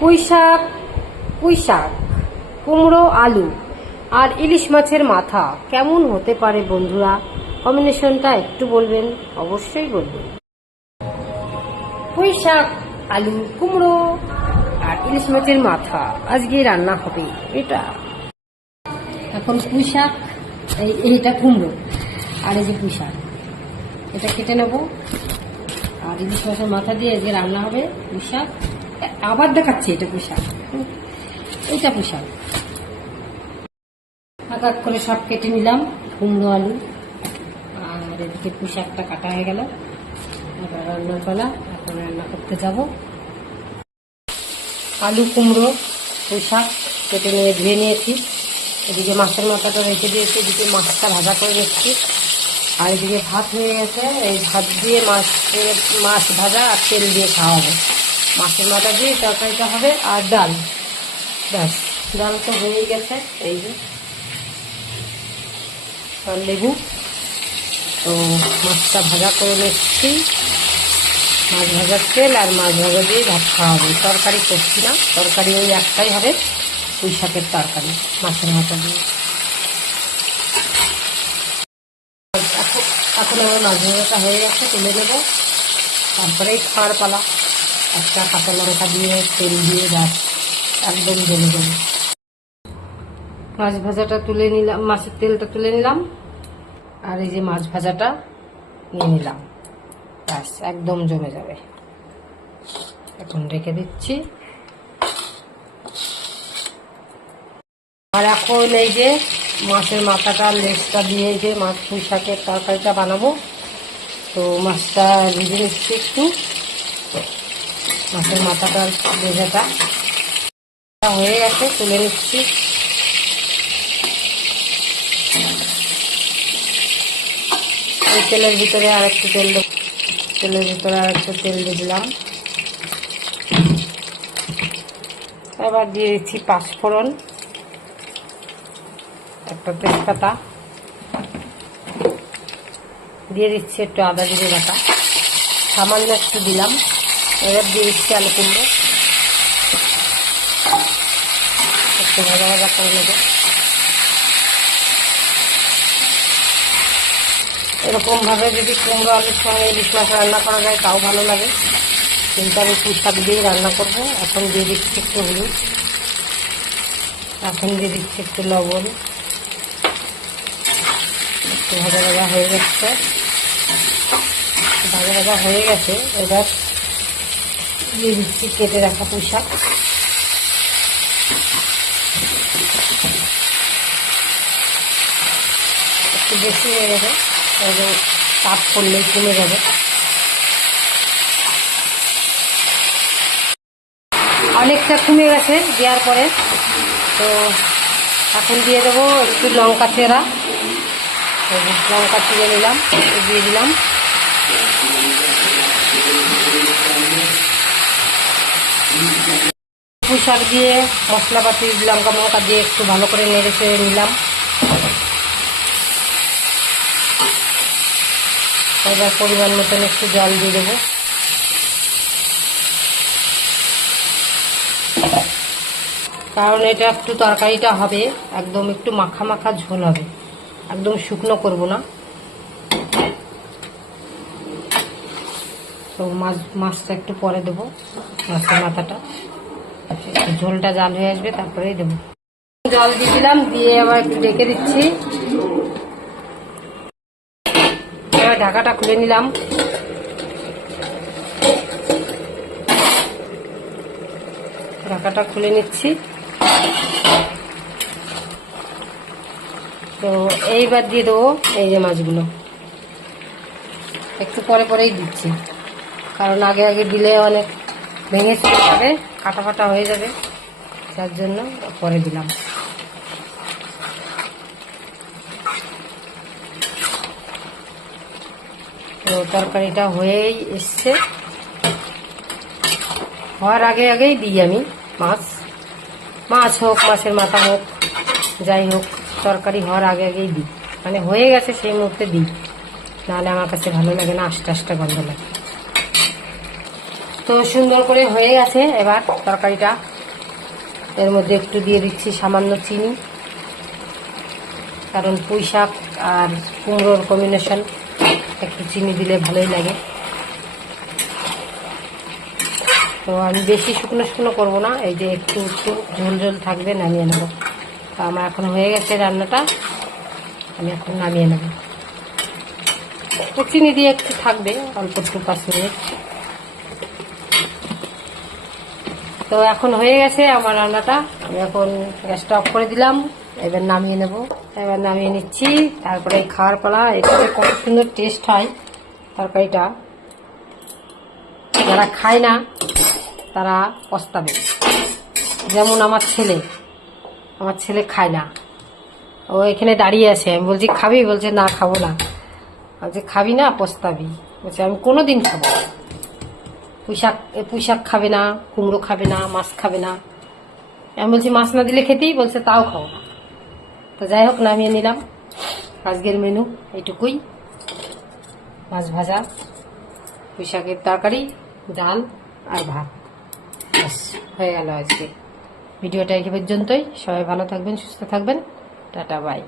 পুঁই শাক পুঁই শাক কুমড়ো, আলু আর ইলিশ মাছের মাথা কেমন হতে পারে বন্ধুরা? কম্বিনেশনটা একটু বলবেন, অবশ্যই বলবেন। পুঁই শাক আলু, কুমড়ো আর ইলিশ মাছের মাথা আজকে রান্না হবে এটা। এখন পুঁই শাক এই এইটা কুমড়ো আর এই যে পুঁই শাক এটা কেটে নেব। আর ইলিশ মাছের মাথা দিয়ে আজকে রান্না হবে পুঁই শাক আবার দেখাচ্ছি এটা পুঁই শাক হুম, এইটা পুঁই শাক এক এক করে সব কেটে নিলাম কুমড়ো আলু। আর এদিকে পুঁই শাকটা কাটা হয়ে গেল। এবার রান্নার পালা এখন রান্না করতে যাব। আলু কুমড়ো পুঁই শাক কেটে নিয়ে ধুয়ে নিয়েছি। এদিকে মাছের মাথাটা রেখে দিয়েছি এদিকে মাছটা ভাজা করে রেখেছি আর এদিকে ভাত হয়ে গেছে এই ভাত দিয়ে মাছের মাছ ভাজা আর তেল দিয়ে খাওয়া হবে। মাছের মাথা দিয়ে তরকারিটা হবে আর ডাল। ব্যাস, ডাল তো হয়েই গেছে, এই যে। আর লেবু। তো মাছটা ভাজা করে নিচ্ছি। মাছ ভাজার তেল আর মাছ ভাজা দিয়ে ভাত খাওয়া হবে তরকারি করছি না, তরকারি ওই একটাই হবে, পুঁই শাকের তরকারি, মাছের মাথা দিয়ে। এখন আমার মাছ ভাজাটা হয়ে গেছে, তুলে নেব। তারপরেই খাওয়ার পালা। একটা কাঁচা লঙ্কা দিয়ে, তেল দিয়ে ব্যাস, একদম জমে জমে মাছ ভাজাটা তুলে নিলাম, মাছের তেলটা তুলে নিলাম, আর এই যে মাছ ভাজাটা নিয়ে নিলাম। ব্যাস, একদম জমে যাবে। এখন রেখে দিচ্ছি। আর এখন এই যে মাছের মাথাটা, লেজটা দিয়ে যে মাছ পুঁই শাকের তরকারিটা বানাবো। তো মাছটা ভেজে নিচ্ছি একটু। মাছের মাথাটার লেজাটা হয়ে গেছে, তুলে নিচ্ছি। এই তেলের ভিতরে আর একটু তেল তেলের ভিতরে আর একটু তেল দিয়ে দিলাম। এবার দিয়ে দিচ্ছি পাঁচফোড়ন, একটা তেজপাতা। দিয়ে দিচ্ছি একটু আদা জিরে বাটা। সামান্য একটু দিলাম। এবার দিয়ে দিচ্ছি আলু কুমড়ো। একটু ভাজা ভাজা করে নেব। এরকম ভাবে যদি কুমড়ো, আলুর সঙ্গে ইলিশ মাছ রান্না করা যায়, তাও ভালো লাগে। কিন্তু আমি পুঁই দিয়ে রান্না করব। এখন দিয়ে দিচ্ছি একটু হলুদ। এখন দিয়ে দিচ্ছি একটু লবণ। একটু ভাজা ভাজা হয়ে যাচ্ছে ভাজা ভাজা হয়ে গেছে। এবার কেটে রাখা পুঁই শাক একটু বেশি হয়ে যাবে এবং তাপ করলেই কমে যাবে। অনেকটা কমে গেছে দেওয়ার পরে। তো এখন দিয়ে দেবো একটু লঙ্কা চেরা। লঙ্কা চিড়ে নিলাম, দিয়ে দিলাম। পুঁই শাক দিয়ে, মশলাপাতি, লঙ্কা মঙ্কা দিয়ে একটু ভালো করে নেড়ে চেড়ে নিলাম। এবার পরিমাণ মতন একটু জল দিয়ে দেবো। কারণ এটা একটু তরকারিটা হবে, একদম একটু মাখা মাখা ঝোল হবে। একদম শুকনো করব না। তো মাছ, মাছটা একটু পরে দেবো, মাছের মাথাটা। ঝোলটা জাল হয়ে আসবে, তারপরেই দেবো। জল দিয়ে দিলাম, দিয়ে আবার একটু ডেকে দিচ্ছি। এবার ঢাকাটা খুলে নিলাম। ঢাকাটা খুলে নিচ্ছি। তো এইবার দিয়ে দেবো এই যে মাছগুলো। একটু পরে পরেই দিচ্ছি। কারণ আগে আগে দিলে অনেক ভেঙে চলে যাবে। কাটা ফাটা হয়ে যাবে। যার জন্য পরে দিলাম। তো তরকারিটা হয়েই এসছে। হওয়ার আগে আগেই দিই আমি মাছ। মাছ হোক, মাছের মাথা হোক, যাই হোক, তরকারি হওয়ার আগে আগেই দিই। মানে হয়ে গেছে সেই মুহূর্তে দিই। নাহলে আমার কাছে ভালো লাগে না আস্তে আস্তে গন্ধ লাগে। তো সুন্দর করে হয়ে গেছে। এবার তরকারিটা এর মধ্যে একটু দিয়ে দিচ্ছি সামান্য চিনি, কারণ পুঁই শাক আর কুমড়োর কম্বিনেশন একটু চিনি দিলে ভালোই লাগে। তো আমি বেশি শুকনো শুকনো করব না, এই যে একটু একটু ঝোল ঝোল থাকবে নামিয়ে নেব। তো আমার এখন হয়ে গেছে রান্নাটা, আমি এখন নামিয়ে নেব। চিনি দিয়ে একটু থাকবে, অল্প একটু পাঁচ মিনিট। তো এখন হয়ে গেছে আমার রান্নাটা। আমি এখন গ্যাসটা অফ করে দিলাম, এবার নামিয়ে নেব। এবার নামিয়ে নিচ্ছি, তারপরে খাওয়ার পালা এটাতে কত সুন্দর টেস্ট হয় তরকারিটা। যারা খায় না, তারা পস্তাবে। যেমন আমার ছেলে আমার ছেলে খায় না। ও এখানে দাঁড়িয়ে আছে, আমি বলছি, খাবি? বলছে, না, খাব না। বলছে, খাবি না, পস্তাবি। বলছে, আমি কোনো দিন খাব না। পুঁইশাক, এ পুঁইশাক খাবে না, কুমড়ো খাবে না, মাছ খাবে না। আমি বলছি, মাছ না দিলে খেতেই বলছে, তাও খাও না। তো যাই হোক, নামিয়ে নিলাম। আজকের মেনু এইটুকুই। মাছ ভাজা, পুঁইশাকের তরকারি, ডাল আর ভাত। হয়ে গেল আজকে। ভিডিওটা এই পর্যন্তই। সবাই ভালো থাকবেন, সুস্থ থাকবেন। Tata, bye.